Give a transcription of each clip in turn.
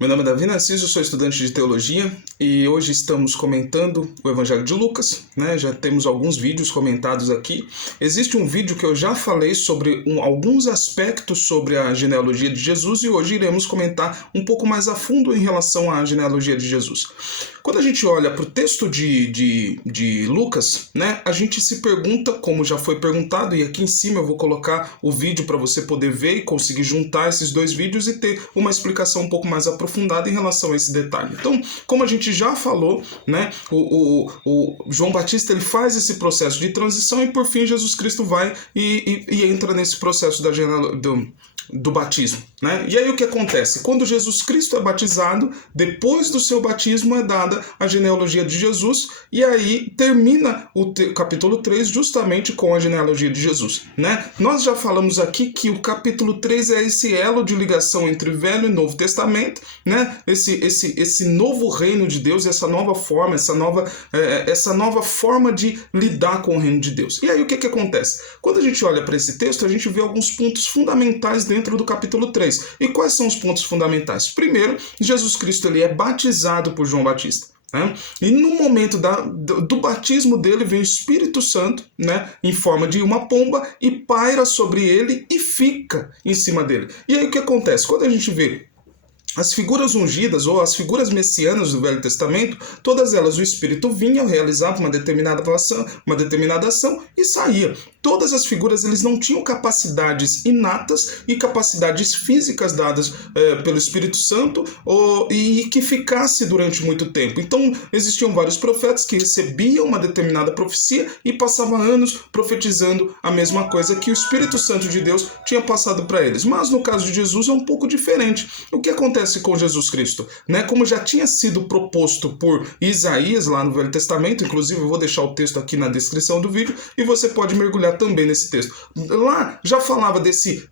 Meu nome é Davi Narciso, sou estudante de teologia e hoje estamos comentando o Evangelho de Lucas, né? Já temos alguns vídeos comentados aqui. Existe um vídeo que eu já falei sobre alguns aspectos sobre a genealogia de Jesus e hoje iremos comentar um pouco mais a fundo em relação à genealogia de Jesus. Quando a gente olha para o texto de Lucas, né, a gente se pergunta, como já foi perguntado, e aqui em cima eu vou colocar o vídeo para você poder ver e conseguir juntar esses dois vídeos e ter uma explicação um pouco mais aprofundada em relação a esse detalhe. Então, como a gente já falou, né, o João Batista ele faz esse processo de transição e por fim Jesus Cristo vai e entra nesse processo do batismo, né? E aí o que acontece? Quando Jesus Cristo é batizado, depois do seu batismo é dada a genealogia de Jesus e aí termina o capítulo 3 justamente com a genealogia de Jesus, né? Nós já falamos aqui que o capítulo 3 é esse elo de ligação entre Velho e Novo Testamento, né? Esse novo reino de Deus, essa nova forma, essa nova forma de lidar com o reino de Deus. E aí o que acontece? Quando a gente olha para esse texto, a gente vê alguns pontos fundamentais dentro do capítulo 3. E quais são os pontos fundamentais? Primeiro, Jesus Cristo ele é batizado por João Batista. Né? E no momento do batismo dele vem o Espírito Santo, né, em forma de uma pomba e paira sobre ele e fica em cima dele. E aí o que acontece? Quando a gente vê as figuras ungidas ou as figuras messianas do Velho Testamento, todas elas o Espírito vinha, realizava uma determinada ação e saía. Todas as figuras eles não tinham capacidades inatas e capacidades físicas dadas pelo Espírito Santo e que ficasse durante muito tempo. Então existiam vários profetas que recebiam uma determinada profecia e passavam anos profetizando a mesma coisa que o Espírito Santo de Deus tinha passado para eles. Mas no caso de Jesus é um pouco diferente. O que acontece com Jesus Cristo, né? Como já tinha sido proposto por Isaías lá no Velho Testamento, inclusive eu vou deixar o texto aqui na descrição do vídeo e você pode mergulhar também nesse texto. Lá já falava desse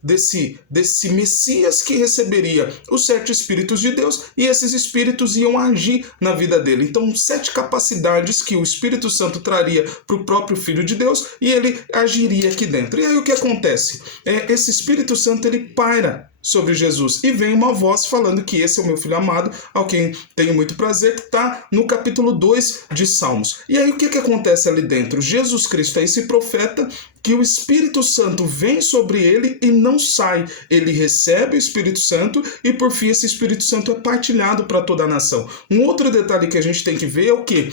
Messias que receberia os 7 Espíritos de Deus e esses Espíritos iam agir na vida dele. Então 7 capacidades que o Espírito Santo traria para o próprio Filho de Deus e ele agiria aqui dentro. E aí o que acontece? Esse Espírito Santo ele paira sobre Jesus. E vem uma voz falando que esse é o meu filho amado, ao quem tenho muito prazer, que está no capítulo 2 de Salmos. E aí o que acontece ali dentro? Jesus Cristo é esse profeta que o Espírito Santo vem sobre ele e não sai. Ele recebe o Espírito Santo e por fim esse Espírito Santo é partilhado para toda a nação. Um outro detalhe que a gente tem que ver é o quê?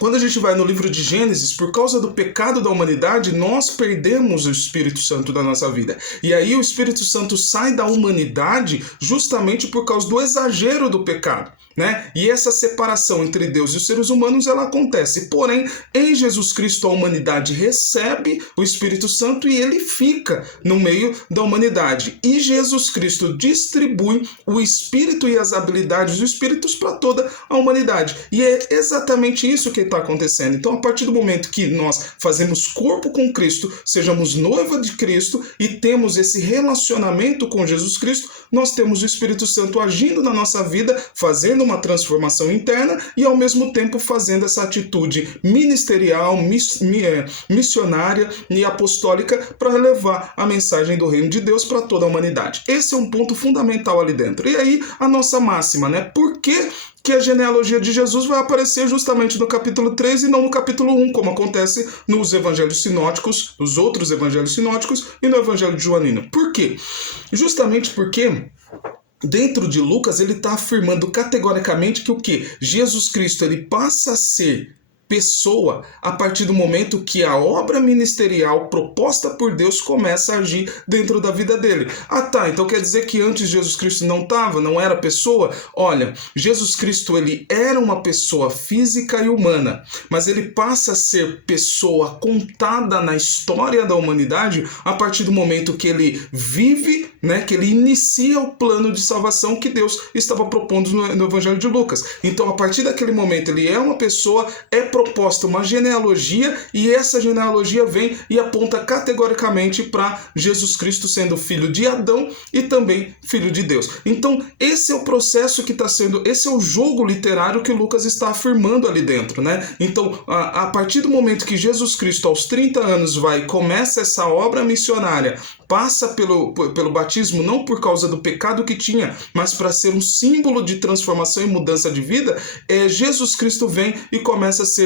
Quando a gente vai no livro de Gênesis, por causa do pecado da humanidade, nós perdemos o Espírito Santo da nossa vida. E aí o Espírito Santo sai da humanidade justamente por causa do exagero do pecado, né? E essa separação entre Deus e os seres humanos, ela acontece. Porém, em Jesus Cristo, a humanidade recebe o Espírito Santo e ele fica no meio da humanidade. E Jesus Cristo distribui o Espírito e as habilidades dos Espíritos para toda a humanidade. E é exatamente isso que está acontecendo. Então, a partir do momento que nós fazemos corpo com Cristo, sejamos noiva de Cristo e temos esse relacionamento com Jesus Cristo, nós temos o Espírito Santo agindo na nossa vida, fazendo uma transformação interna e ao mesmo tempo fazendo essa atitude ministerial, missionária e apostólica para levar a mensagem do reino de Deus para toda a humanidade. Esse é um ponto fundamental ali dentro. E aí a nossa máxima, né? Por que a genealogia de Jesus vai aparecer justamente no capítulo 3 e não no capítulo 1, como acontece nos evangelhos sinóticos, nos outros evangelhos sinóticos e no evangelho de Joanino. Por quê? Justamente porque dentro de Lucas ele está afirmando categoricamente que o quê? Jesus Cristo ele passa a ser pessoa a partir do momento que a obra ministerial proposta por Deus começa a agir dentro da vida dele. Ah tá, então quer dizer que antes Jesus Cristo não era pessoa? Olha, Jesus Cristo ele era uma pessoa física e humana, mas ele passa a ser pessoa contada na história da humanidade a partir do momento que ele vive, né, que ele inicia o plano de salvação que Deus estava propondo no Evangelho de Lucas. Então a partir daquele momento ele é uma pessoa, é proposta uma genealogia, e essa genealogia vem e aponta categoricamente para Jesus Cristo sendo filho de Adão e também filho de Deus. Então, esse é o processo que está sendo, esse é o jogo literário que Lucas está afirmando ali dentro, né? Então, a partir do momento que Jesus Cristo, aos 30 anos, começa essa obra missionária, passa pelo batismo não por causa do pecado que tinha, mas para ser um símbolo de transformação e mudança de vida, Jesus Cristo vem e começa a ser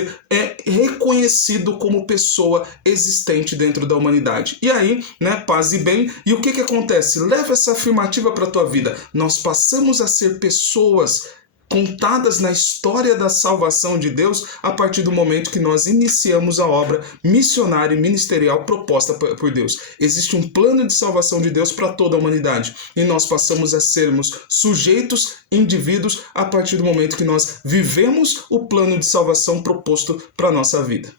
reconhecido como pessoa existente dentro da humanidade. E aí, né, paz e bem, e o que acontece? Leva essa afirmativa para a tua vida. Nós passamos a ser pessoas contadas na história da salvação de Deus a partir do momento que nós iniciamos a obra missionária e ministerial proposta por Deus. Existe um plano de salvação de Deus para toda a humanidade e nós passamos a sermos sujeitos, indivíduos, a partir do momento que nós vivemos o plano de salvação proposto para a nossa vida.